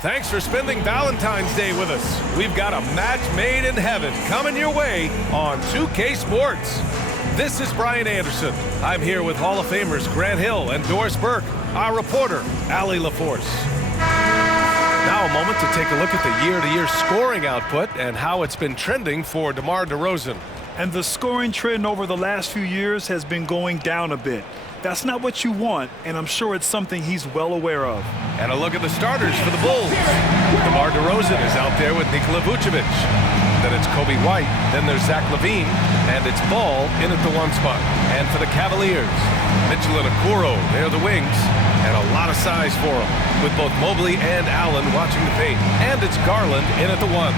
Thanks for spending Valentine's Day with us. We've got a match made in heaven coming your way on 2K Sports. This is Brian Anderson. I'm here with Hall of Famers Grant Hill and Doris Burke, our reporter, Allie LaForce. Now a moment to take a look at the year-to-year scoring output and how it's been trending for DeMar DeRozan. And the scoring trend over the last few years has been going down a bit. That's not what you want, and I'm sure it's something he's well aware of. And a look at the starters for the Bulls. DeMar DeRozan is out there with Nikola Vucevic. Then it's Kobe White, then there's Zach LaVine, and it's Ball in at the 1 spot. And for the Cavaliers, Mitchell and Okoro, they're the wings, and a lot of size for them, with both Mobley and Allen watching the paint. And it's Garland in at the 1.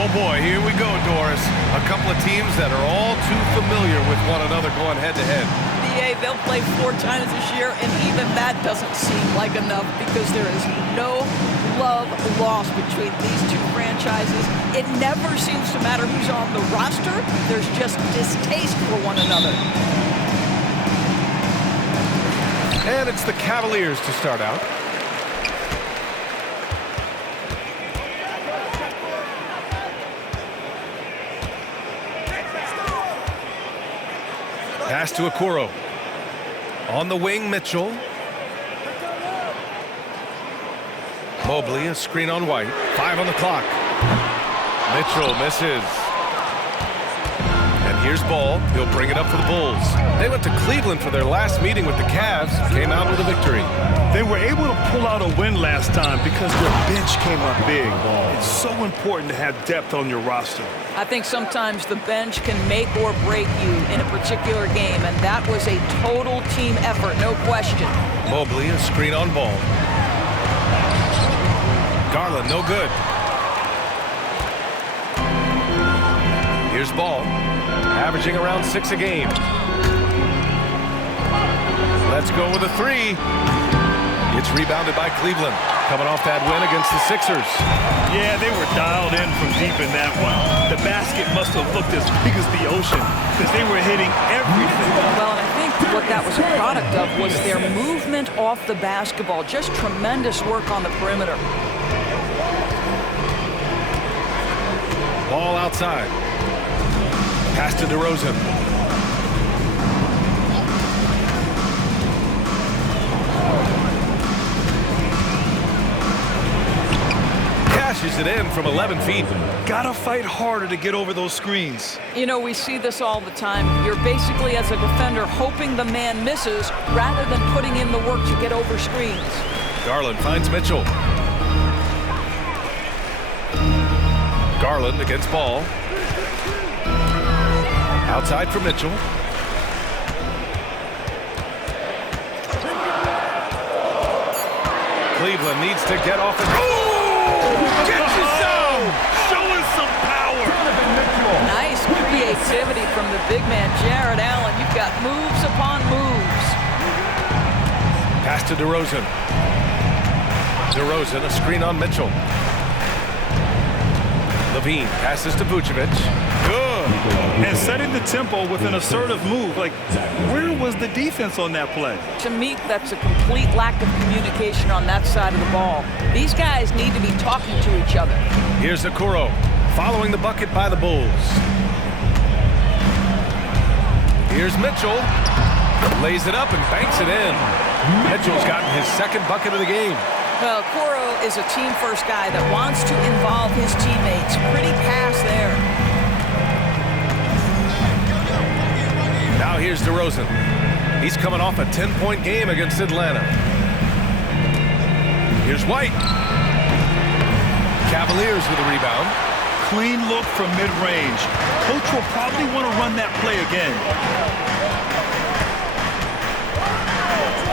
Oh boy, here we go, Doris. A couple of teams that are all too familiar with one another going head-to-head. They'll play 4 times this year, and even that doesn't seem like enough because there is no love lost between these two franchises. It never seems to matter who's on the roster. There's just distaste for one another. And it's the Cavaliers to start out. Pass to Okoro. On the wing, Mitchell. Mobley, a screen on White. 5 on the clock. Mitchell misses. And here's Ball. He'll bring it up for the Bulls. They went to Cleveland for their last meeting with the Cavs. Came out with a victory. They were able to pull out a win last time because their bench came up big. It's so important to have depth on your roster. I think sometimes the bench can make or break you in a particular game, and that was a total team effort, no question. Mobley, a screen on Ball. Garland, no good. Here's Ball, averaging around 6 a game. Let's go with a 3. It's rebounded by Cleveland, coming off that win against the Sixers. Yeah, they were dialed in from deep in that one. The basket must have looked as big as the ocean because they were hitting everything. Well, and I think what that was a product of was their movement off the basketball. Just tremendous work on the perimeter. Ball outside. Pass to DeRozan. Cashes it in from 11 feet. Gotta fight harder to get over those screens. You know, we see this all the time. You're basically, as a defender, hoping the man misses rather than putting in the work to get over screens. Garland finds Mitchell. Garland against Ball. Outside for Mitchell. Cleveland needs to get off it. Oh! Gets it down! Showing some power. Nice creativity from the big man, Jared Allen. You've got moves upon moves. Pass to DeRozan. DeRozan, a screen on Mitchell. LaVine passes to Vucevic. Good. And setting the tempo with an assertive move. Like, where was the defense on that play? To me, that's a complete lack of communication on that side of the ball. These guys need to be talking to each other. Here's Okoro, following the bucket by the Bulls. Here's Mitchell. Lays it up and banks it in. Mitchell's gotten his 2nd bucket of the game. Well, Okoro is a team-first guy that wants to involve his teammates. Pretty pass there. Now here's DeRozan. He's coming off a 10-point game against Atlanta. Here's White. Cavaliers with a rebound. Clean look from mid-range. Coach will probably want to run that play again.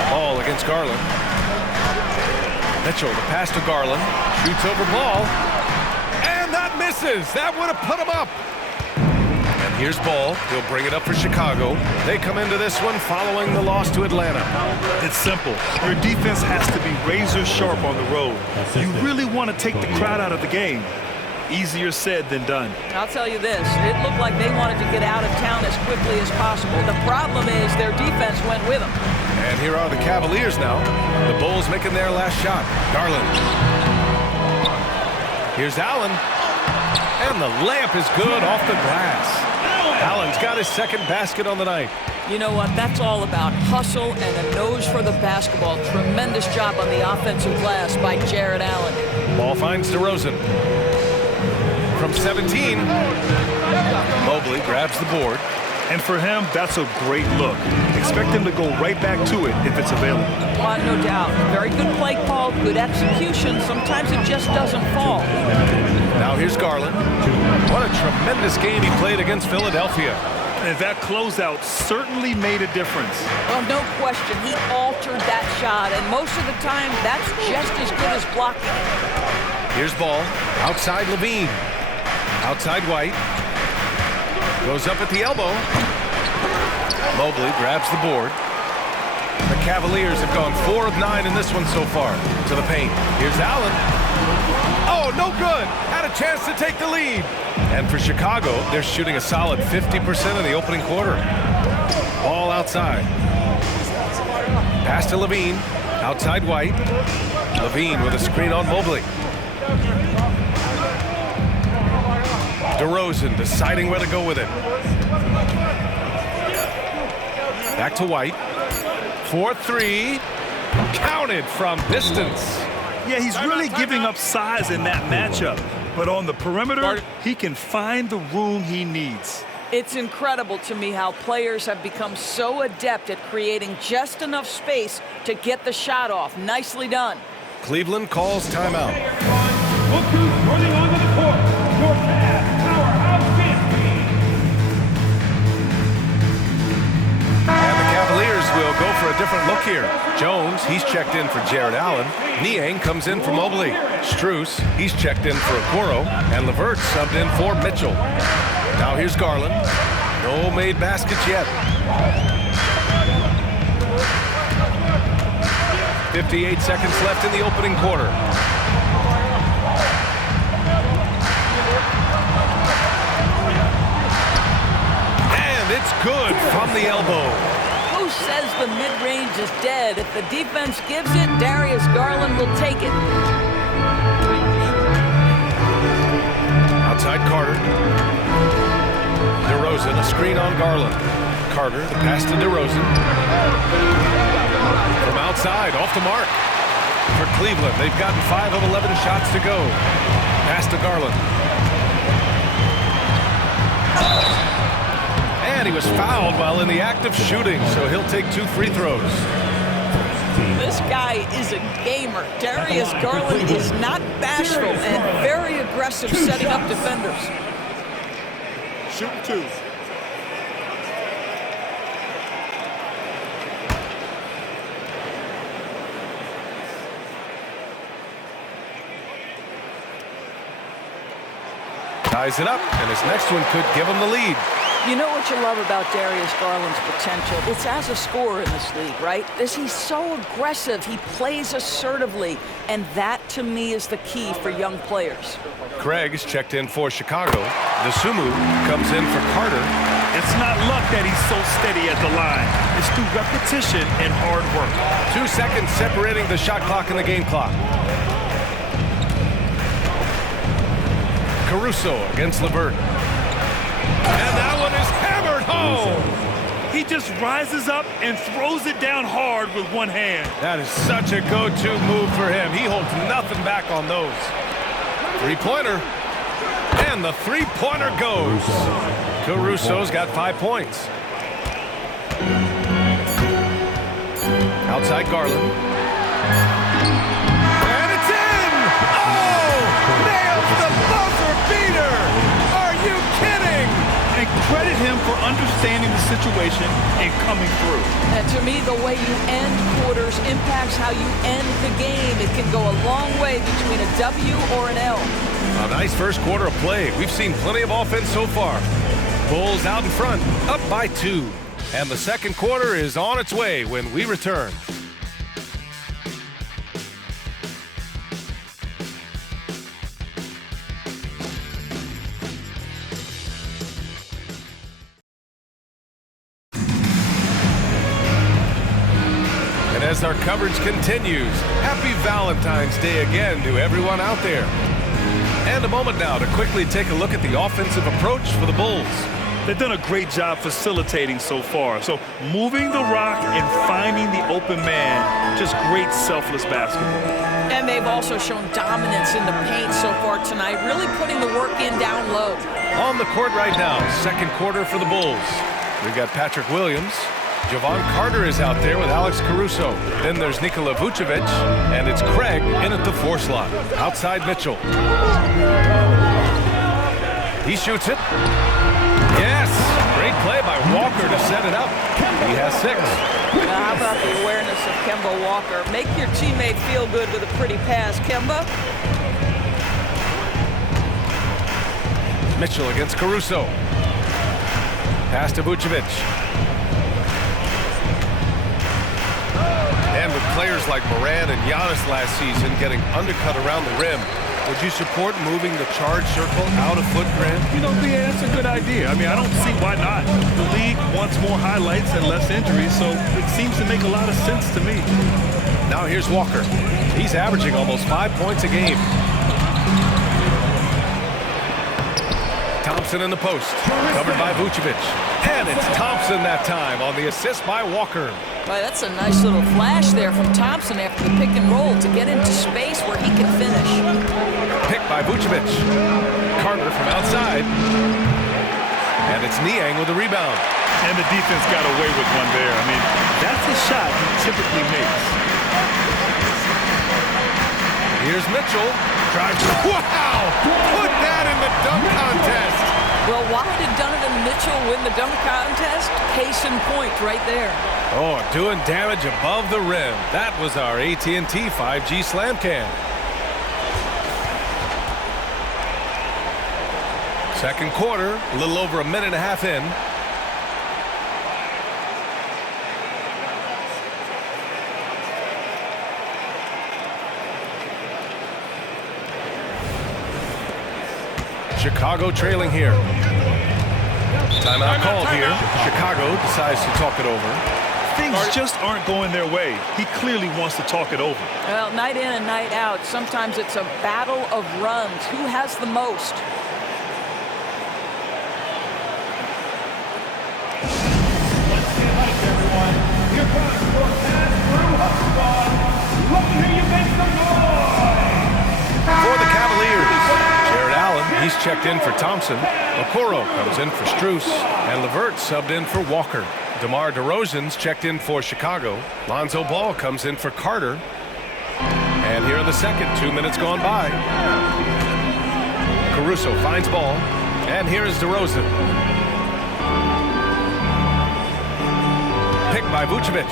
Ball against Garland. Mitchell, the pass to Garland. Shoots over Ball. And that misses. That would have put him up. And here's Ball. He'll bring it up for Chicago. They come into this one following the loss to Atlanta. It's simple. Your defense has to be razor sharp on the road. You really want to take the crowd out of the game. Easier said than done. I'll tell you this, it looked like they wanted to get out of town as quickly as possible. The problem is their defense went with them. And here are the Cavaliers now. The Bulls making their last shot. Garland. Here's Allen. And the layup is good off the glass. Allen's got his second basket on the night. You know what? That's all about hustle and a nose for the basketball. Tremendous job on the offensive glass by Jared Allen. Ball finds DeRozan. From 17, Mobley grabs the board. And for him, that's a great look. Expect him to go right back to it if it's available. No doubt. Very good play call, good execution. Sometimes it just doesn't fall. Now here's Garland. What a tremendous game he played against Philadelphia. And that closeout certainly made a difference. Well, no question. He altered that shot, and most of the time, that's just as good as blocking it. Here's Ball. Outside Levine. Outside White. Goes up at the elbow. Mobley grabs the board. The Cavaliers have gone 4 of 9 in this one so far. To the paint. Here's Allen. Oh, no good. Had a chance to take the lead. And for Chicago, they're shooting a solid 50% in the opening quarter. Ball outside. Pass to Levine. Outside White. Levine with a screen on Mobley. DeRozan deciding where to go with it. Back to White. 4-3. Counted from distance. Yeah, he's really giving up size in that matchup. But on the perimeter, he can find the room he needs. It's incredible to me how players have become so adept at creating just enough space to get the shot off. Nicely done. Cleveland calls timeout. Look who's running onto the court. Your pass, power, And the Cavaliers will go for a different look here. Jones, he's checked in for Jared Allen. Niang comes in for Mobley. Strus, he's checked in for Okoro. And LeVert subbed in for Mitchell. Now here's Garland. No made baskets yet. 58 seconds left in the opening quarter. And it's good from the elbow. Who says the mid-range is dead? If the defense gives it, Darius Garland will take it. Outside Carter. DeRozan, a screen on Garland. Carter, the pass to DeRozan. From outside, off the mark. For Cleveland, they've gotten 5 of 11 shots to go. Pass to Garland. And he was fouled while in the act of shooting, so he'll take 2 free throws. This guy is a gamer. Darius Garland is not bashful and very aggressive setting up defenders. Shooting 2. Ties it up, and his next one could give him the lead. You know what you love about Darius Garland's potential? It's as a scorer in this league, right? He's so aggressive. He plays assertively, and that, to me, is the key for young players. Craig is checked in for Chicago. Desumu comes in for Carter. It's not luck that he's so steady at the line. It's through repetition and hard work. 2 seconds separating the shot clock and the game clock. Caruso against LeVert. And that one is hammered home. He just rises up and throws it down hard with one hand. That is such a go-to move for him. He holds nothing back on those. Three-pointer. And the three-pointer goes. Caruso's got 5 points. Outside Garland. And it's in! Oh! Nails the buzzer beater! Are you kidding? And credit him for understanding the situation and coming through. And to me, the way you end quarters impacts how you end the game. It can go a long way between a W or an L. A nice first quarter of play. We've seen plenty of offense so far. Bulls out in front, up by 2. And the second quarter is on its way when we return. And as our coverage continues, happy Valentine's Day again to everyone out there. And a moment now to quickly take a look at the offensive approach for the Bulls. They've done a great job facilitating so far. So moving the rock and finding the open man, just great selfless basketball. And they've also shown dominance in the paint so far tonight, really putting the work in down low. On the court right now, second quarter for the Bulls. We've got Patrick Williams. Javon Carter is out there with Alex Caruso. Then there's Nikola Vucevic, and it's Craig in at the 4 slot. Outside Mitchell. He shoots it. Yes! Great play by Walker to set it up. He has 6. Now, how about the awareness of Kemba Walker? Make your teammate feel good with a pretty pass, Kemba. Mitchell against Caruso. Pass to Vucevic. And with players like Morant and Giannis last season getting undercut around the rim, would you support moving the charge circle out a foot, Grant? You know, yeah, that's a good idea. I mean, I don't see why not. The league wants more highlights and less injuries, so it seems to make a lot of sense to me. Now here's Walker. He's averaging almost 5 points a game. Thompson in the post, covered by Vucevic. And it's Thompson that time on the assist by Walker. Boy, that's a nice little flash there from Thompson after the pick and roll to get into space where he can finish. Picked by Vucevic. Carter from outside. And it's Niang with the rebound. And the defense got away with one there. I mean, that's a shot he typically makes. Here's Mitchell. Drives. Wow! Put that in the dunk contest. Well, why did Donovan Mitchell win the dunk contest? Case in point right there. Oh, doing damage above the rim. That was our AT&T 5G Slam Cam. Second quarter, a little over a minute and a half in. Chicago trailing here. Timeout called here. Chicago decides to talk it over. Things just aren't going their way. He clearly wants to talk it over. Well, night in and night out, sometimes it's a battle of runs. Who has the most? Let's get hyped, everyone. Here comes your pass through Hutchinson. Let me hear you make some noise. For the Cavaliers, Jared Allen, he's checked in for Thompson. Okoro comes in for Strus. And LeVert subbed in for Walker. DeMar DeRozan's checked in for Chicago. Lonzo Ball comes in for Carter. And here in the second, 2 minutes gone by. Caruso finds Ball. And here is DeRozan. Picked by Vucevic.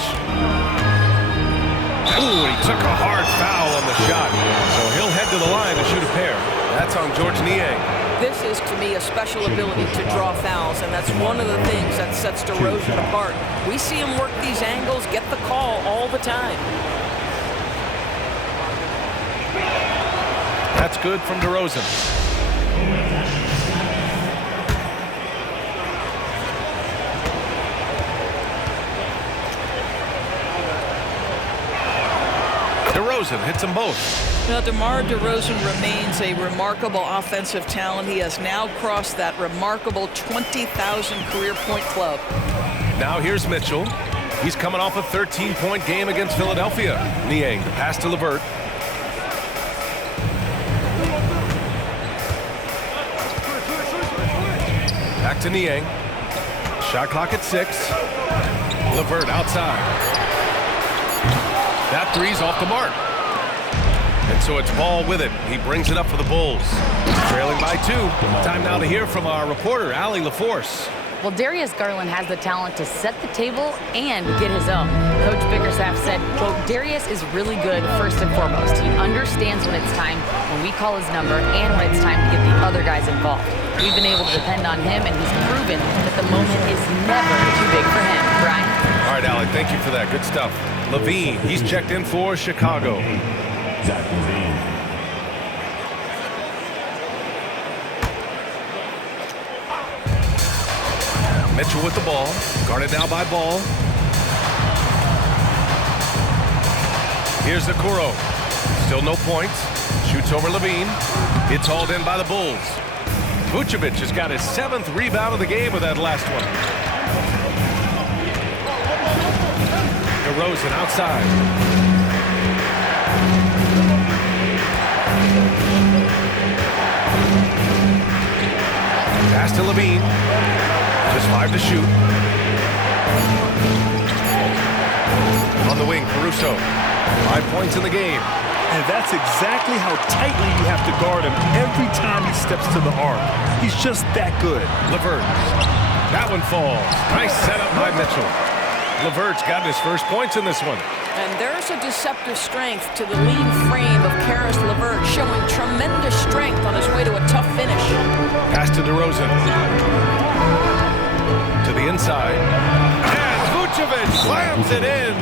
Ooh, he took a hard foul on the shot. So he'll head to the line to shoot a pair. That's on George Niang. This is, to me, a special ability to draw fouls, and that's one of the things that sets DeRozan apart. We see him work these angles, get the call all the time. That's good from DeRozan. DeRozan hits them both. Now, DeMar DeRozan remains a remarkable offensive talent. He has now crossed that remarkable 20,000 career point club. Now here's Mitchell. He's coming off a 13-point game against Philadelphia. Niang, the pass to LeVert. Back to Niang. Shot clock at 6. LeVert outside. That three's off the mark. And so it's Ball with it. He brings it up for the Bulls. Trailing by 2. Time now to hear from our reporter, Allie LaForce. Well, Darius Garland has the talent to set the table and get his own. Coach Bickerstaff said, quote, Darius is really good first and foremost. He understands when it's time, when we call his number, and when it's time to get the other guys involved. We've been able to depend on him, and he's proven that the moment is never too big for him. Brian? All right, Allie, thank you for that. Good stuff. Levine, he's checked in for Chicago. Zach Levine. Mitchell with the ball. Guarded now by Ball. Here's Okoro. Still no points. Shoots over Levine. It's hauled in by the Bulls. Vucevic has got his 7th rebound of the game with that last one. DeRozan outside. Pass to Levine. Just 5 to shoot. On the wing, Caruso. 5 points in the game. And that's exactly how tightly you have to guard him every time he steps to the arc. He's just that good. LeVert. That one falls. Nice setup by Mitchell. LeVert's gotten his first points in this one. And there's a deceptive strength to the lean frame of Karis LeVert, showing tremendous strength on his way to a tough finish. Pass to DeRozan. To the inside. And Vucevic slams it in.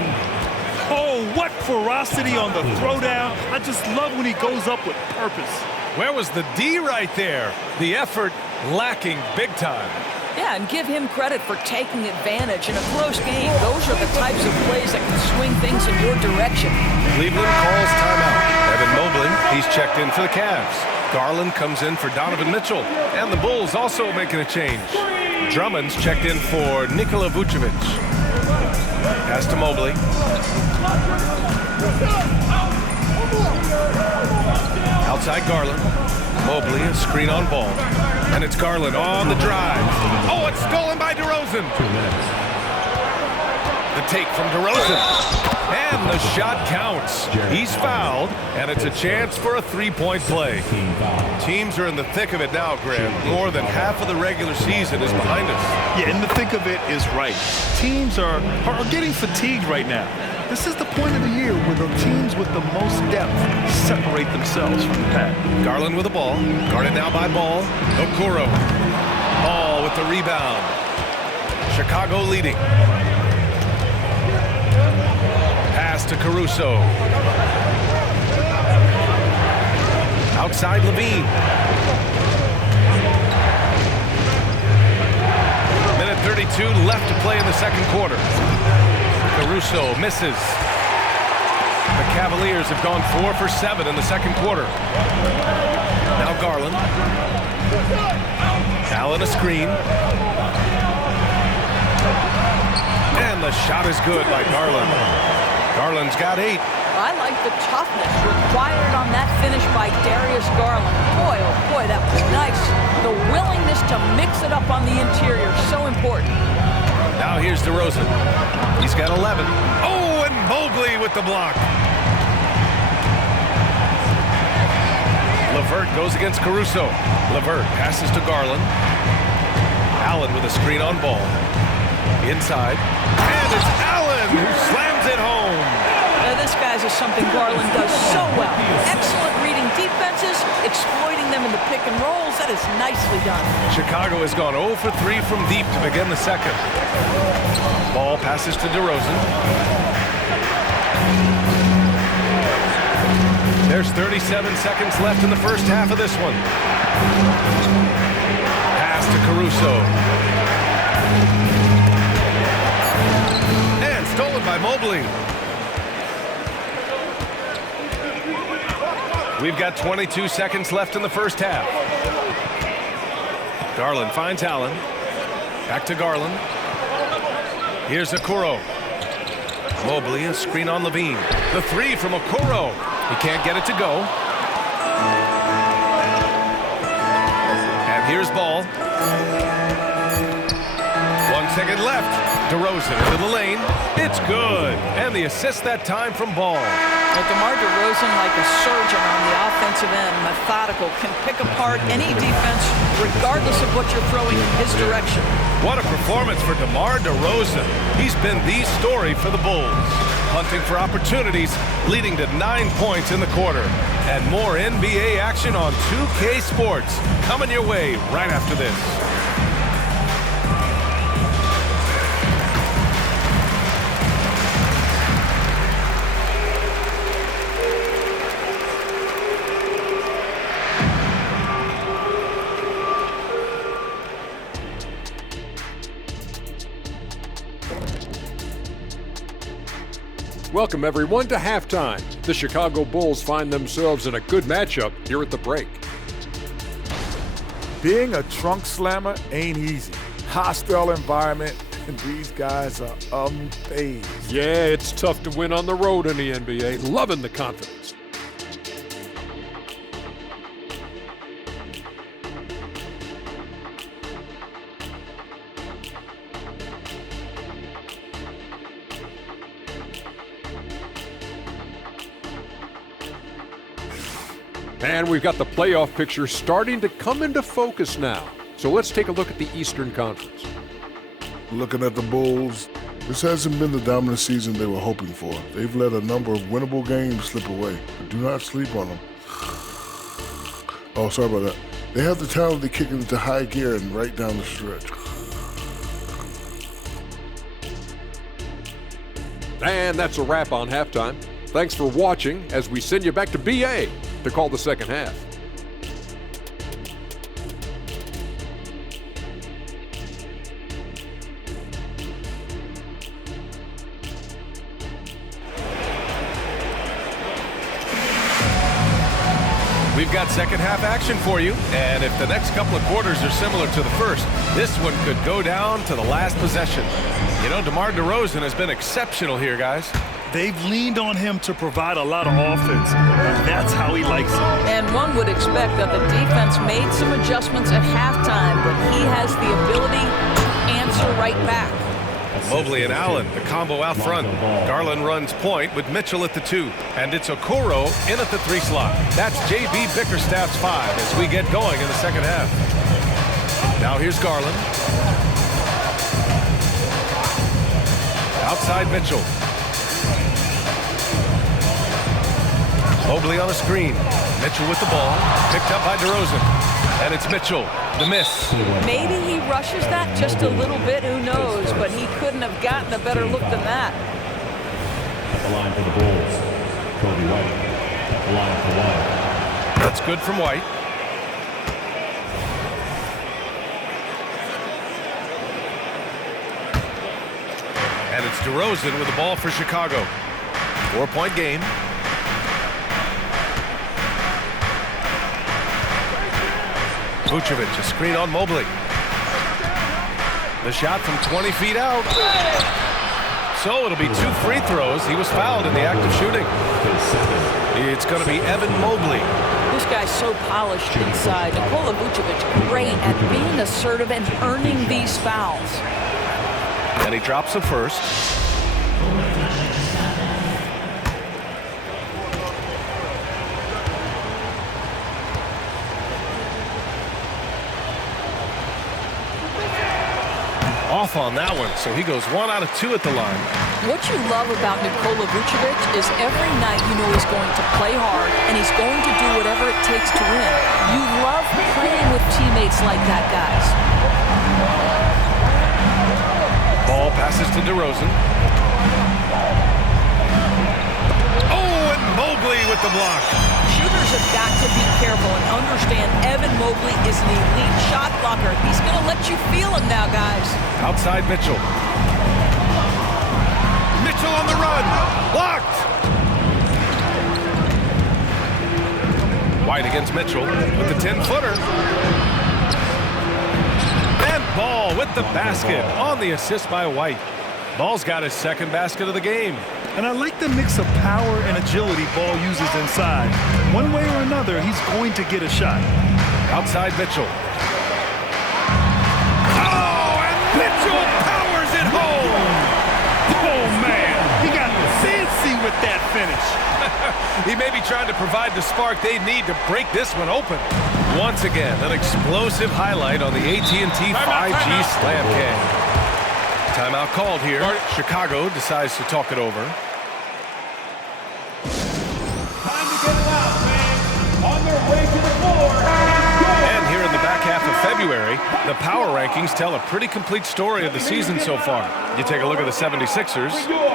Oh, what ferocity on the throwdown. I just love when he goes up with purpose. Where was the D right there? The effort lacking big time. Yeah, and give him credit for taking advantage in a close game. Those are the types of plays that can swing things in your direction. Cleveland calls timeout. Evan Mobley, he's checked in for the Cavs. Garland comes in for Donovan Mitchell. And the Bulls also making a change. Drummond's checked in for Nikola Vucevic. Pass to Mobley. Outside Garland. Mobley, a screen on ball. And it's Garland on the drive. Oh, it's stolen by DeRozan. The take from DeRozan. And the shot counts. He's fouled, and it's a chance for a three-point play. Teams are in the thick of it now, Grant. More than half of the regular season is behind us. Yeah, in the thick of it is right. Teams are getting fatigued right now. This is the point of the year where the teams with the most depth separate themselves from the pack. Garland with the ball. Guarded now by Ball. Okoro. Ball with the rebound. Chicago leading. Pass to Caruso. Outside Levine. Minute 32 left to play in the second quarter. Caruso misses. The Cavaliers have gone 4 for 7 in the second quarter. Now Garland. Allen a screen. And the shot is good by Garland. Garland's got 8. I like the toughness required on that finish by Darius Garland. Boy, oh boy, that was nice. The willingness to mix it up on the interior, so important. Now here's DeRozan. He's got 11. Oh, and Mobley with the block. LeVert goes against Caruso. LeVert passes to Garland. Allen with a screen on ball. Inside. And it's Allen who slams it home. Now, this, guys, is something Garland does so well. Excellent reading defenses, exploiting them in the pick and rolls. That is nicely done. Chicago has gone 0 for 3 from deep to begin the second. Ball passes to DeRozan. There's 37 seconds left in the first half of this one. Pass to Caruso. And stolen by Mobley. We've got 22 seconds left in the first half. Garland finds Allen. Back to Garland. Here's Okoro. Mobley, a screen on Levine. The three from Okoro. He can't get it to go. And here's Ball. 1 second left. DeRozan into the lane. It's good. And the assist that time from Ball. Well, DeMar DeRozan, like a surgeon on the offensive end, methodical, can pick apart any defense regardless of what you're throwing in his direction. What a performance for DeMar DeRozan. He's been the story for the Bulls. Hunting for opportunities, leading to 9 points in the quarter. And more NBA action on 2K Sports coming your way right after this. Welcome everyone to halftime. The Chicago Bulls find themselves in a good matchup here at the break. Being a trunk slammer ain't easy. Hostile environment, and these guys are unfazed. Yeah, it's tough to win on the road in the NBA. Loving the confidence. And we've got the playoff picture starting to come into focus now. So let's take a look at the Eastern Conference. Looking at the Bulls, this hasn't been the dominant season they were hoping for. They've let a number of winnable games slip away, but do not sleep on them. Oh, sorry about that. They have the talent to kick it into high gear and right down the stretch. And that's a wrap on halftime. Thanks for watching as we send you back to BA to call the second half. We've got second half action for you, and if the next couple of quarters are similar to the first, this one could go down to the last possession. You know, DeMar DeRozan has been exceptional here, guys. They've leaned on him to provide a lot of offense. That's how he likes it. And one would expect that the defense made some adjustments at halftime, but he has the ability to answer right back. Mobley and Allen, the combo out front. Garland runs point with Mitchell at the 2. And it's Okoro in at the 3 slot. That's J.B. Bickerstaff's 5 as we get going in the second half. Now here's Garland. Outside Mitchell. Mobley on a screen. Mitchell with the ball. Picked up by DeRozan. And it's Mitchell. The miss. Maybe he rushes that just a little bit. Who knows? But he couldn't have gotten a better look than that. At the line for the Bulls, Kobe White. At the line for White. That's good from White. And it's DeRozan with the ball for Chicago. 4-point game. Vucevic, a screen on Mobley. The shot from 20 feet out. So it'll be 2 free throws. He was fouled in the act of shooting. It's going to be Evan Mobley. This guy's so polished inside. Nikola Vucevic, great at being assertive and earning these fouls. And he drops the first. Off on that one, so he goes 1 out of 2 at the line. What you love about Nikola Vucevic is every night you know he's going to play hard and he's going to do whatever it takes to win. You love playing with teammates like that, guys. Ball passes to DeRozan. Oh, and Mobley with the block. Shooters have got to be careful and understand Evan Mobley is an elite shot blocker. He's going to let you feel him now, guys. Outside Mitchell. Mitchell on the run. Blocked. White against Mitchell with the 10-footer. And Ball with the basket on the assist by White. Ball's got his second basket of the game. And I like the mix of power and agility Ball uses inside. One way or another, he's going to get a shot. Outside Mitchell. Oh, and Mitchell powers it home. Oh, man. He got fancy with that finish. He may be trying to provide the spark they need to break this one open. Once again, an explosive highlight on the AT&T 5G Slam Cam. Timeout called here. Chicago decides to talk it over. Time to get it out, man. On their way to the floor. And here in the back half of February, the power rankings tell a pretty complete story of the season so far. You take a look at the 76ers.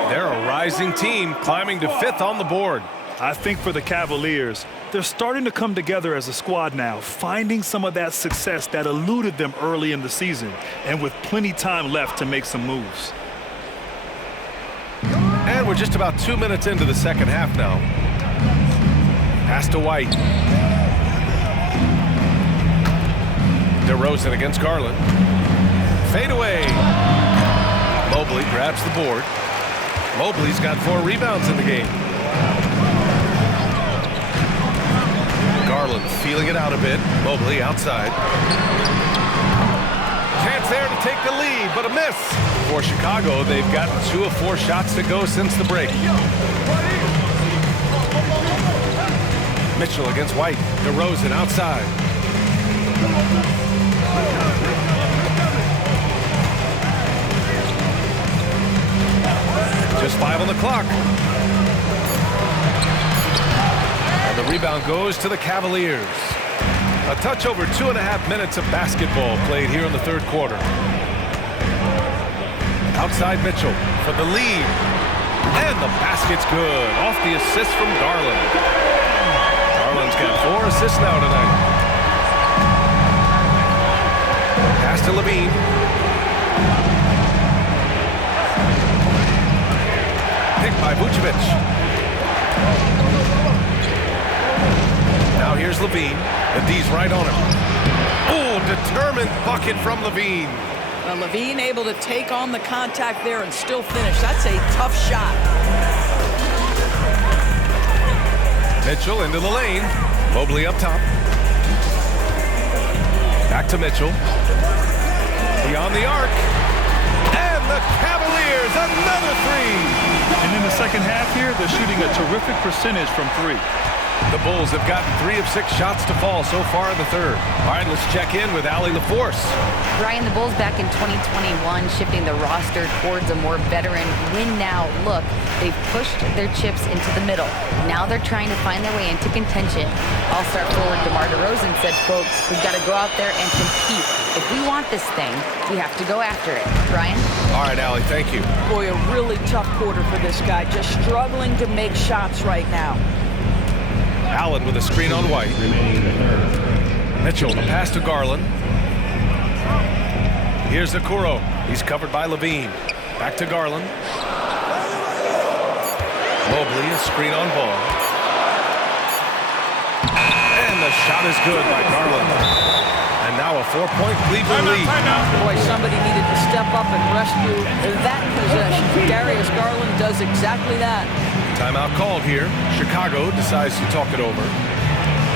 They're a rising team climbing to 5th on the board. I think for the Cavaliers, they're starting to come together as a squad now, finding some of that success that eluded them early in the season, and with plenty time left to make some moves. And we're just about 2 minutes into the second half now. Pass to White. DeRozan against Garland. Fade away. Mobley grabs the board. Mobley's got 4 rebounds in the game. Garland feeling it out a bit. Mobley outside. Chance there to take the lead, but a miss. For Chicago, they've gotten 2 of 4 shots to go since the break. Mitchell against White. DeRozan outside. Just 5 on the clock. And the rebound goes to the Cavaliers. A touch over 2.5 minutes of basketball played here in the third quarter. Outside Mitchell for the lead. And the basket's good. Off the assist from Garland. Garland's got 4 assists now tonight. Pass to Levine. Picked by Vucevic. Now here's Levine. The D's right on him. Oh, determined bucket from Levine. Well, Levine able to take on the contact there and still finish. That's a tough shot. Mitchell into the lane. Mobley up top. Back to Mitchell. Beyond the arc. And the Cavaliers, another 3. And in the second half here, they're shooting a terrific percentage from 3. The Bulls have gotten 3 of 6 shots to fall so far in the third. All right, let's check in with Allie LaForce. Brian, the Bulls back in 2021 shifting the roster towards a more veteran win-now look. They've pushed their chips into the middle. Now they're trying to find their way into contention. All-star forward DeMar DeRozan said, quote, "We've got to go out there and compete. If we want this thing, we have to go after it." Brian? All right, Allie, thank you. Boy, a really tough quarter for this guy. Just struggling to make shots right now. Allen with a screen on White. Mitchell, the pass to Garland. Here's Okoro. He's covered by Levine. Back to Garland. Mobley, a screen on Ball. And the shot is good by Garland. And now a 4-point Cleveland lead. Boy, somebody needed to step up and rescue that possession. Darius Garland does exactly that. Timeout called here. Chicago decides to talk it over.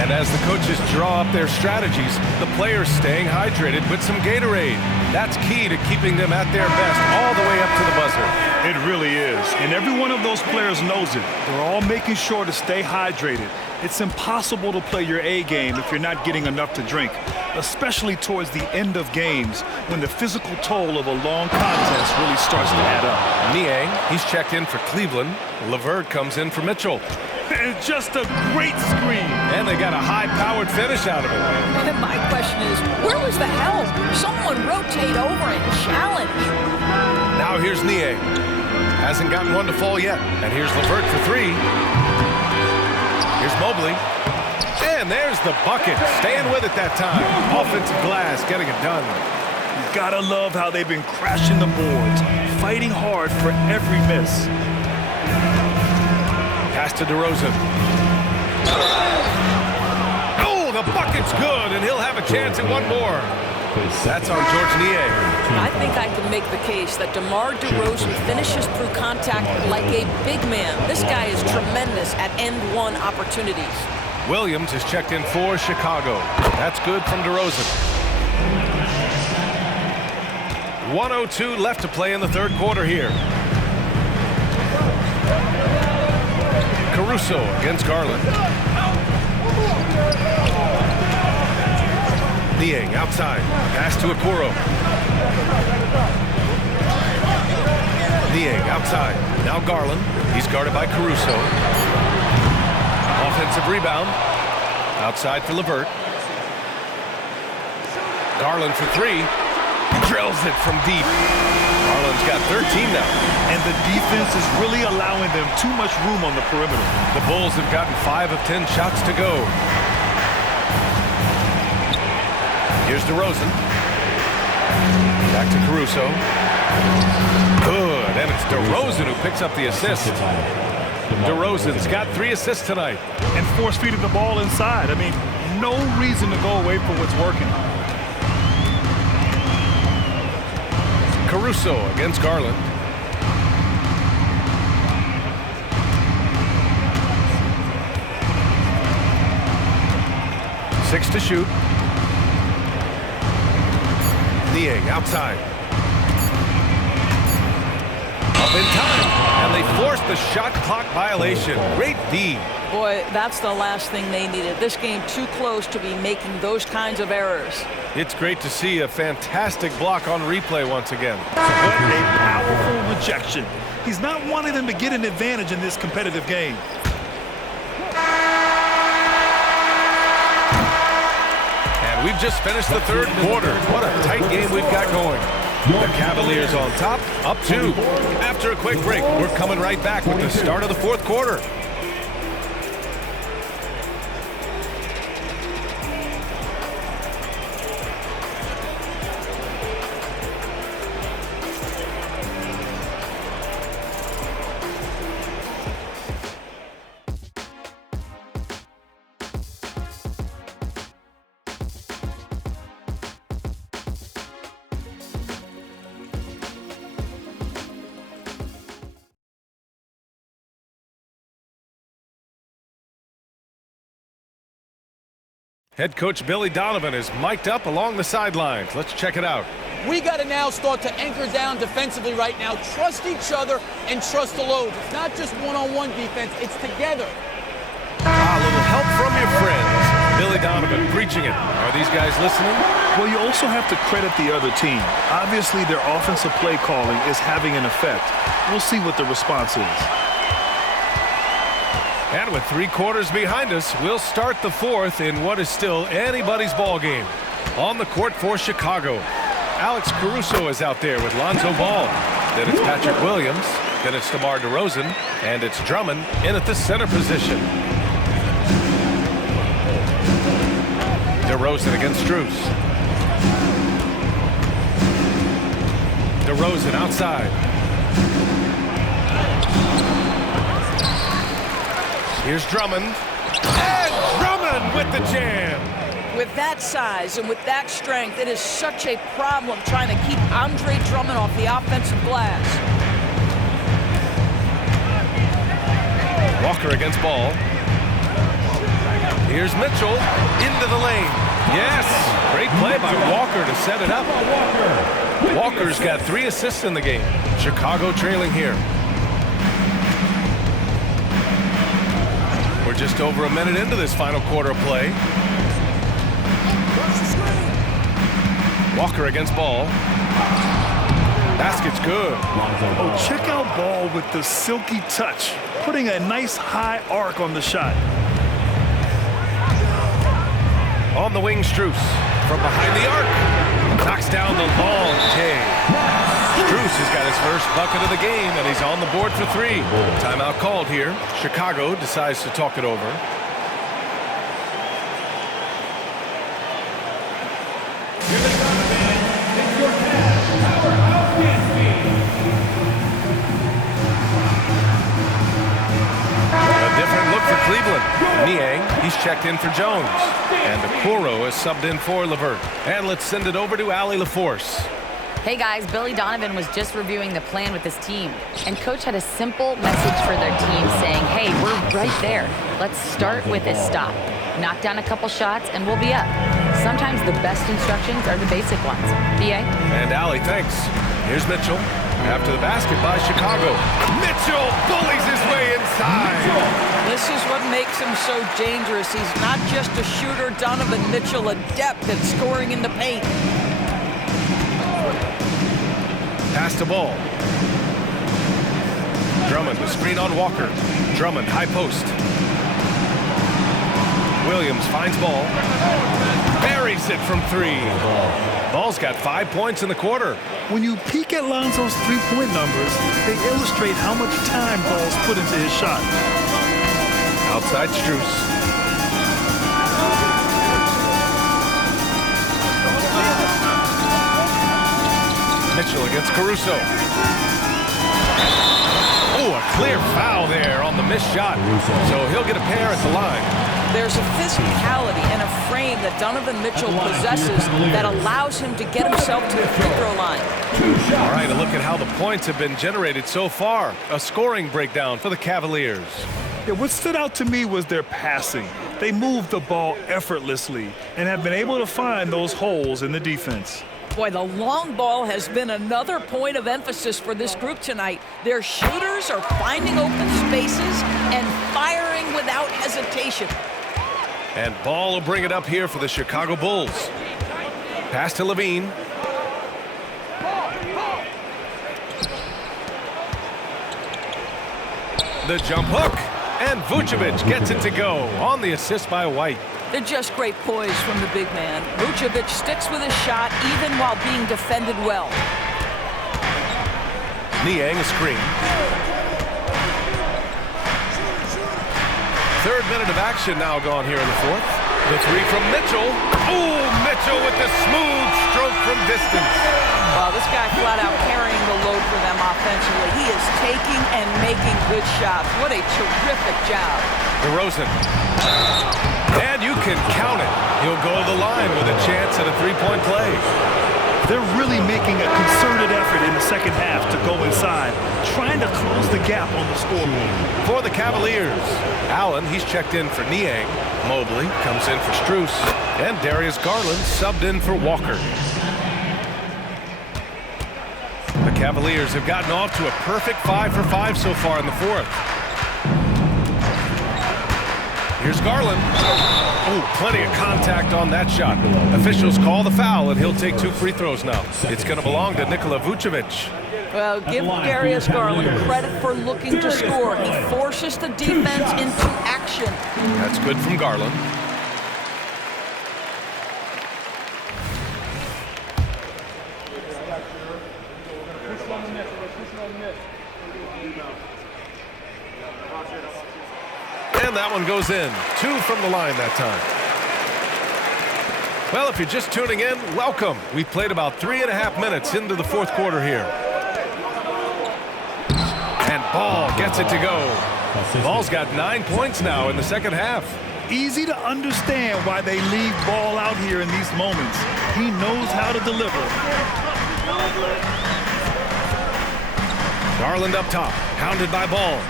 And as the coaches draw up their strategies, the players staying hydrated with some Gatorade. That's key to keeping them at their best all the way up to the buzzer. It really is. And every one of those players knows it. They're all making sure to stay hydrated. It's impossible to play your A game if you're not getting enough to drink, especially towards the end of games when the physical toll of a long contest really starts to add up. Niang, he's checked in for Cleveland. LeVert comes in for Mitchell. It's just a great screen. And they got a high-powered finish out of it. And my question is, where was the help? Someone rotate over and challenge. Now here's Niang. Hasn't gotten one to fall yet. And here's LeVert for 3. Here's Mobley. And there's the bucket. Staying with it that time. Offensive glass, getting it done. You gotta love how they've been crashing the boards, fighting hard for every miss. Pass to DeRozan. Oh, the bucket's good, and he'll have a chance at one more. That's on George Niang. I think I can make the case that DeMar DeRozan finishes through contact like a big man. This guy is tremendous at end-one opportunities. Williams is checked in for Chicago. That's good from DeRozan. 1:02 left to play in the third quarter here. Caruso against Garland. Niang outside. Pass to Okoro. Niang outside. Now Garland. He's guarded by Caruso. Offensive rebound. Outside for LeVert. Garland for 3. Drills it from deep. Garland's got 13 now. And the defense is really allowing them too much room on the perimeter. The Bulls have gotten 5 of 10 shots to go. Here's DeRozan. Back to Caruso. Good. And it's DeRozan who picks up the assist. DeRozan's got 3 assists tonight. And force-feeding the ball inside. I mean, no reason to go away from what's working. Caruso against Garland. Six to shoot. Niang outside. Up in time. And they forced the shot clock violation. Great D. Boy, that's the last thing they needed. This game too close to be making those kinds of errors. It's great to see a fantastic block on replay once again. What a powerful rejection. He's not wanting them to get an advantage in this competitive game. And we've just finished the third quarter. What a tight game we've got going. The Cavaliers on top, up 2. After a quick break, we're coming right back with the start of the fourth quarter. Head coach Billy Donovan is mic'd up along the sidelines. Let's check it out. We got to now start to anchor down defensively right now. Trust each other and trust the load. It's not just one-on-one defense, it's together. A little help from your friends. Billy Donovan preaching it. Are these guys listening? Well, you also have to credit the other team. Obviously, their offensive play calling is having an effect. We'll see what the response is. And with 3 quarters behind us, we'll start the fourth in what is still anybody's ball game. On the court for Chicago, Alex Caruso is out there with Lonzo Ball. Then it's Patrick Williams. Then it's DeMar DeRozan. And it's Drummond in at the center position. DeRozan against Strus. DeRozan outside. Here's Drummond. And Drummond with the jam. With that size and with that strength, it is such a problem trying to keep Andre Drummond off the offensive glass. Walker against Ball. Here's Mitchell into the lane. Yes, great play by Walker to set it up. Walker's got 3 assists in the game. Chicago trailing here. We're just over a minute into this final quarter of play. Walker against Ball. Basket's good. Oh, check out Ball with the silky touch, putting a nice high arc on the shot. On the wing, Strus from behind the arc. Knocks down the long K. Strus has got his first bucket of the game, and he's on the board for 3. Timeout called here. Chicago decides to talk it over. A different look for Cleveland. Niang, he's checked in for Jones. And Okoro is subbed in for LeVert. And let's send it over to Allie LaForce. Hey guys, Billy Donovan was just reviewing the plan with his team, and coach had a simple message for their team saying, hey, we're right there. Let's start with a stop. Knock down a couple shots and we'll be up. Sometimes the best instructions are the basic ones. BA? And Allie, thanks. Here's Mitchell. After the basket by Chicago. Mitchell bullies his way inside. This is what makes him so dangerous. He's not just a shooter. Donovan Mitchell adept at scoring in the paint. Pass to Ball. Drummond, the screen on Walker. Drummond, high post. Williams finds Ball. Buries it from 3. Ball's got 5 points in the quarter. When you peek at Lonzo's three-point numbers, they illustrate how much time Ball's put into his shot. Outside Strus. Mitchell against Caruso. Oh, a clear foul there on the missed shot. So he'll get a pair at the line. There's a physicality and a frame that Donovan Mitchell possesses that allows him to get himself to the free throw line. All right, a look at how the points have been generated so far. A scoring breakdown for the Cavaliers. Yeah, what stood out to me was their passing. They moved the ball effortlessly and have been able to find those holes in the defense. Boy, the long ball has been another point of emphasis for this group tonight. Their shooters are finding open spaces and firing without hesitation. And Ball will bring it up here for the Chicago Bulls. Pass to Levine. The jump hook. And Vucevic gets it to go on the assist by White. They're just great poise from the big man. Vucevic sticks with his shot even while being defended well. Niang a screen. Third minute of action now gone here in the fourth. The three from Mitchell. Oh, Mitchell with the smooth stroke from distance. Wow, this guy flat out carrying the load for them offensively. He is taking and making good shots. What a terrific job. DeRozan. And you can count it. He'll go to the line with a chance at a three-point play. They're really making a concerted effort in the second half to go inside, trying to close the gap on the scoreboard. For the Cavaliers, Allen, he's checked in for Niang. Mobley comes in for Strus. And Darius Garland subbed in for Walker. The Cavaliers have gotten off to a perfect 5 for 5 so far in the fourth. Here's Garland. Oh, plenty of contact on that shot. Officials call the foul, and he'll take 2 free throws now. It's going to belong to Nikola Vucevic. Well, give Darius Garland credit for looking to score. He forces the defense into action. That's good from Garland. And that one goes in. 2 from the line that time. Well, if you're just tuning in, welcome. We've played about 3.5 minutes into the fourth quarter here. And Ball gets it to go. Ball's got 9 points now in the second half. Easy to understand why they leave Ball out here in these moments. He knows how to deliver. Garland up top, hounded by Ball.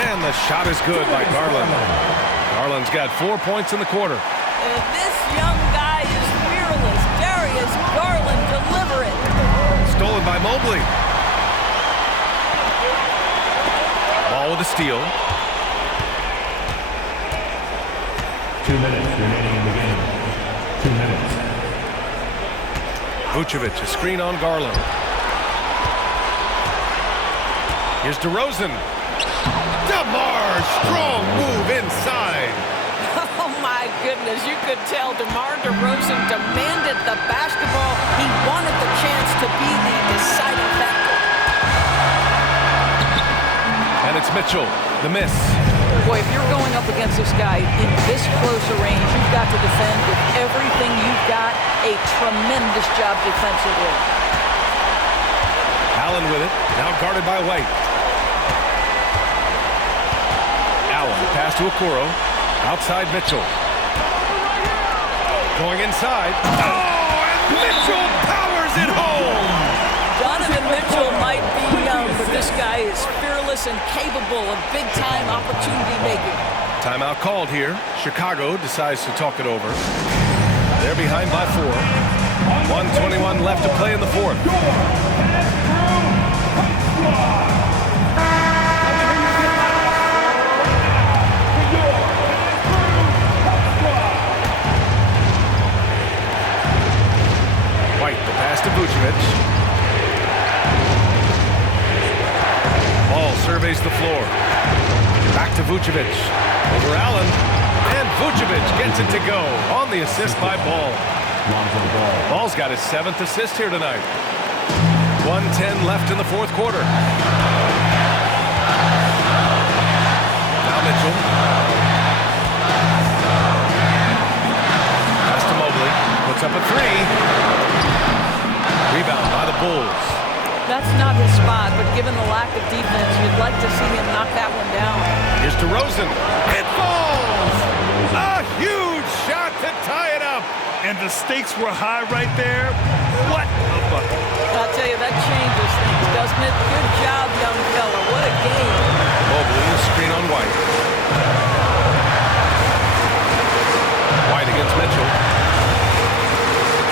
And the shot is good by Garland. Garland's got 4 points in the quarter. This young guy is fearless. Darius Garland, deliver it. Stolen by Mobley. Ball with a steal. 2 minutes remaining in the game. 2 minutes. Vucevic, a screen on Garland. Here's DeRozan. DeMar, strong move inside. Oh my goodness, you could tell DeMar DeRozan demanded the basketball. He wanted the chance to be the deciding factor. And it's Mitchell, the miss. Boy, if you're going up against this guy in this close a range, you've got to defend with everything you've got. A tremendous job defensively. Allen with it, now guarded by White. Allen, pass to Okoro. Outside Mitchell. Going inside. Oh, and Mitchell powers it home! Donovan Mitchell might be young, but this guy is fearless and capable of big-time opportunity making. Timeout called here. Chicago decides to talk it over. They're behind by 4. 1:21 left to play in the fourth. White, the pass to Vucevic. Ball surveys the floor. Back to Vucevic. Over Allen. And Vucevic gets it to go on the assist by Ball. Ball's got his 7th assist here tonight. 1:10 left in the fourth quarter. Now Mitchell. Pass to Mobley. Puts up a 3. Rebound by the Bulls. That's given the lack of defense, you'd like to see him knock that one down. Here's DeRozan. It falls! A huge shot to tie it up. And the stakes were high right there. What a bucket. I'll tell you, that changes things, doesn't it? Good job, young fella. What a game. Mobley, screen on White. White against Mitchell.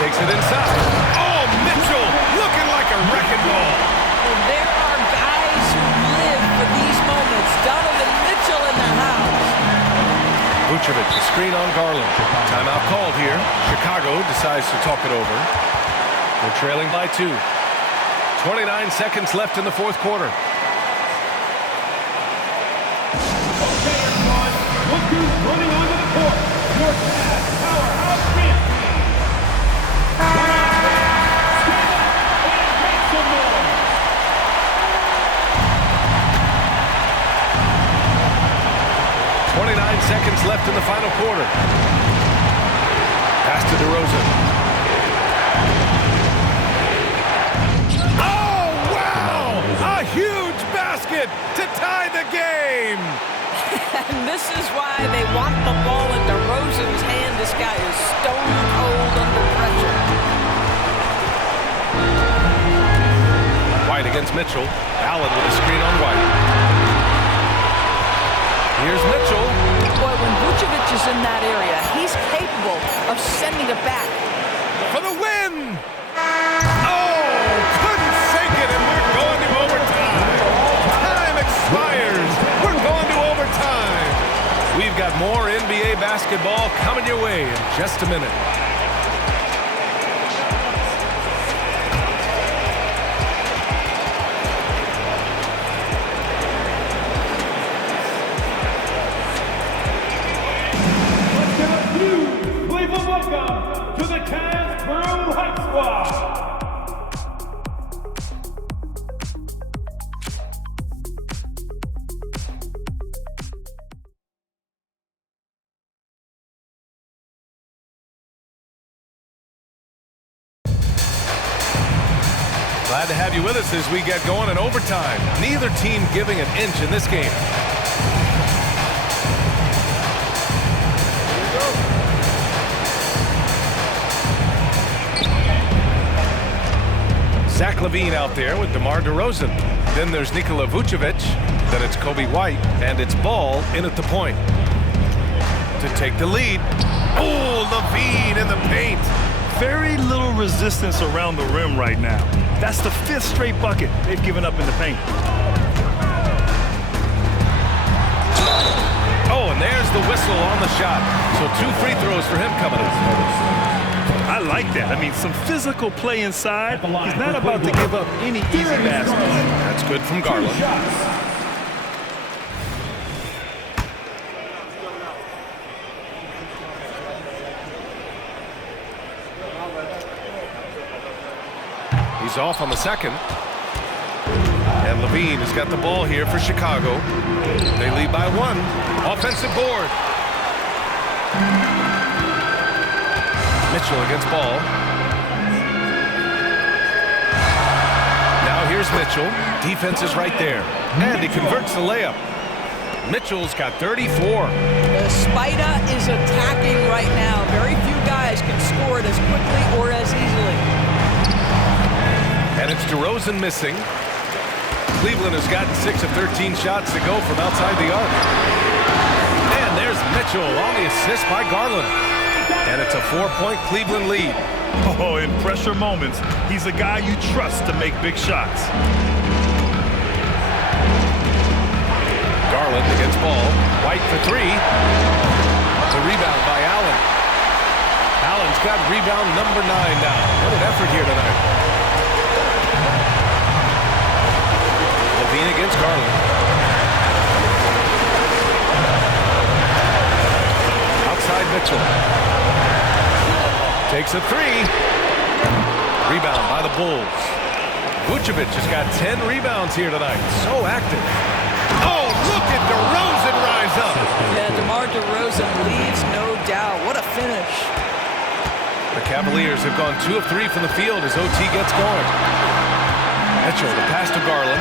Takes it inside. Oh, Mitchell looking like a wrecking ball. And there are guys who live for these moments. Donovan Mitchell in the house. Vucevic, the screen on Garland. Timeout called here. Chicago decides to talk it over. They're trailing by 2. 29 seconds left in the fourth quarter. Okay, everyone. Look who's running onto the court. Your Cavs powerhouse champion. Stand up and make some noise. 29 seconds left in the final quarter. Pass to DeRozan. Oh, wow! A huge basket to tie the game! And this is why they want the ball in DeRozan's hand. This guy is stone cold under pressure. White against Mitchell. Allen with a screen on White. Here's Mitchell. Boy, when Vucevic is in that area, he's capable of sending it back. For the win! Oh, couldn't sink it, and we're going to overtime. Time expires. We're going to overtime. We've got more NBA basketball coming your way in just a minute. Welcome to the Cavs Crew Hot Squad. Glad to have you with us as we get going in overtime. Neither team giving an inch in this game. Zach LaVine out there with DeMar DeRozan. Then there's Nikola Vucevic. Then it's Kobe White. And it's Ball in at the point to take the lead. Oh, LaVine in the paint. Very little resistance around the rim right now. That's the 5th straight bucket they've given up in the paint. Oh, and there's the whistle on the shot. So 2 free throws for him coming up. I like that. I mean, some physical play inside. He's not about to give up any easy baskets. That's good from Garland. He's off on the second. And LaVine has got the ball here for Chicago. They lead by 1. Offensive board. Mitchell against Ball. Now here's Mitchell. Defense is right there. And he converts the layup. Mitchell's got 34. The Spider is attacking right now. Very few guys can score it as quickly or as easily. And it's DeRozan missing. Cleveland has gotten 6 of 13 shots to go from outside the arc. And there's Mitchell on the assist by Garland. And it's a 4-point Cleveland lead. Oh, in pressure moments, he's a guy you trust to make big shots. Garland against Ball. White for 3. The rebound by Allen. Allen's got rebound number 9 now. What an effort here tonight. LaVine against Garland. Outside Mitchell. Takes a 3. Rebound by the Bulls. Vucevic has got 10 rebounds here tonight. So active. Oh, look at DeRozan rise up. Yeah, DeMar DeRozan leaves no doubt. What a finish. The Cavaliers have gone 2 of 3 from the field as OT gets going. Mitchell, the pass to Garland.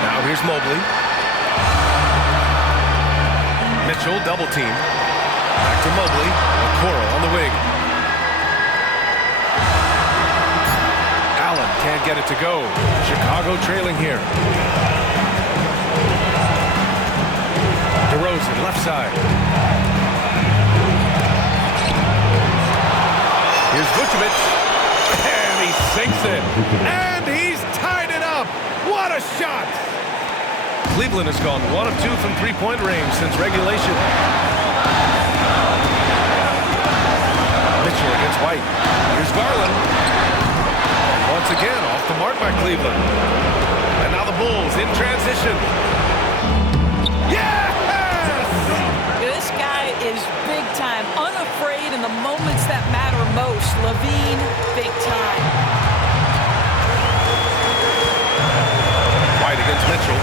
Now here's Mobley. Mitchell, double team. Back to Mobley. Okoro on the wing. Allen can't get it to go. Chicago trailing here. DeRozan, left side. Here's Vucevic. And he sinks it. And he's tied it up. What a shot! Cleveland has gone 1 of 2 from three-point range since regulation. Mitchell against White. Here's Garland. Once again, off the mark by Cleveland. And now the Bulls in transition. Yes! This guy is big time, unafraid in the moments that matter most. Levine, big time. White against Mitchell.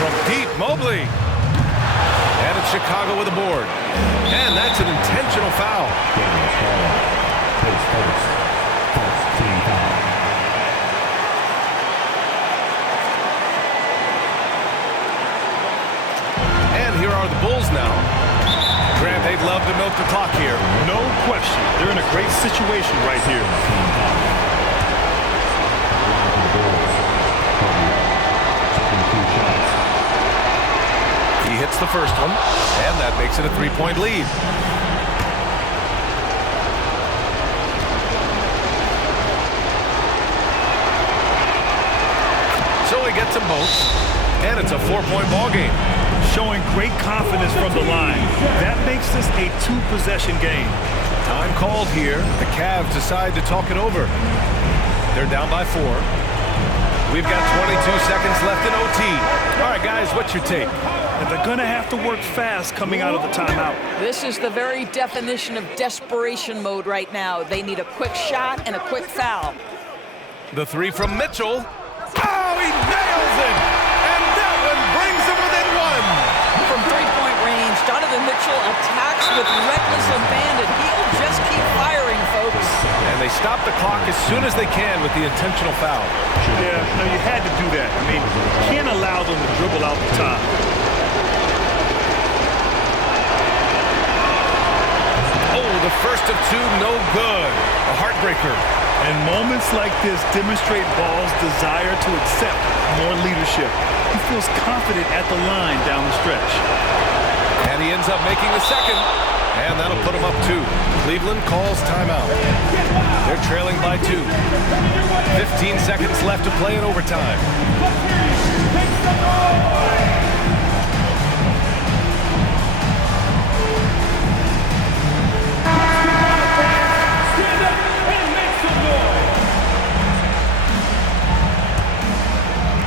From deep, Mobley. And it's Chicago with a board. And that's an intentional foul. And here are the Bulls now. Grant, they'd love to milk the clock here. No question. They're in a great situation right here. He hits the first one, and that makes it a three-point lead. So he gets them both, and it's a 4-point ball game. Showing great confidence from the line. That makes this a 2-possession game. Time called here. The Cavs decide to talk it over. They're down by 4. We've got 22 seconds left in OT. All right, guys, what's your take? And they're going to have to work fast coming out of the timeout. This is the very definition of desperation mode right now. They need a quick shot and a quick foul. The three from Mitchell. Oh, he nails it! And that one brings him within 1. From three-point range, Donovan Mitchell attacks with reckless abandon. He'll just keep firing, folks. And they stop the clock as soon as they can with the intentional foul. Yeah, no, you had to do that. I mean, you can't allow them to dribble out the time. Oh, the first of 2, no good. A heartbreaker. And moments like this demonstrate Ball's desire to accept more leadership. He feels confident at the line down the stretch. And he ends up making the second. And that'll put him up 2. Cleveland calls timeout. They're trailing by 2. 15 seconds left to play in overtime.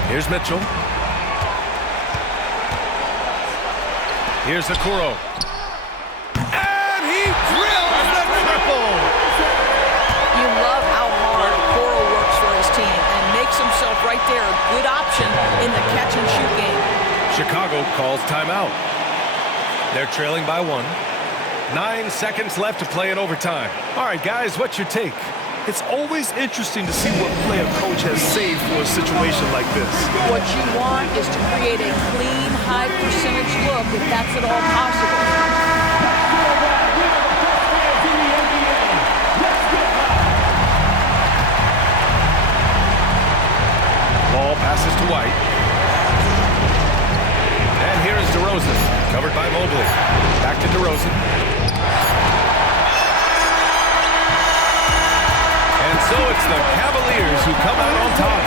Here's Mitchell. Here's Okoro. And he drills the triple! You love how hard Okoro works for his team and makes himself right there a good option in the catch-and-shoot game. Chicago calls timeout. They're trailing by 1. 9 seconds left to play in overtime. All right, guys, what's your take? It's always interesting to see what play a coach has saved for a situation like this. What you want is to create a clean, high-percentage look if that's at all possible. Ball passes to White. And here is DeRozan, covered by Mobley. Back to DeRozan. And so it's the Cavaliers who come out on top.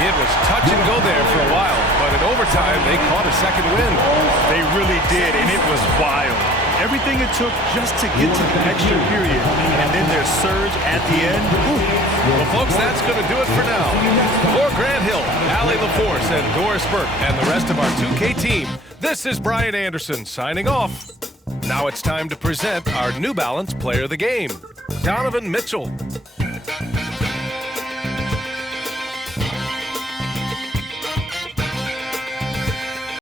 It was touch and go there for a while, but in overtime, they caught a second win. They really did, and it was wild. Everything it took just to get to the extra period, and then their surge at the end. Well, folks, that's going to do it for now. For Grant Hill, Allie LaForce, and Doris Burke, and the rest of our 2K team, this is Brian Anderson signing off. Now it's time to present our New Balance Player of the Game, Donovan Mitchell.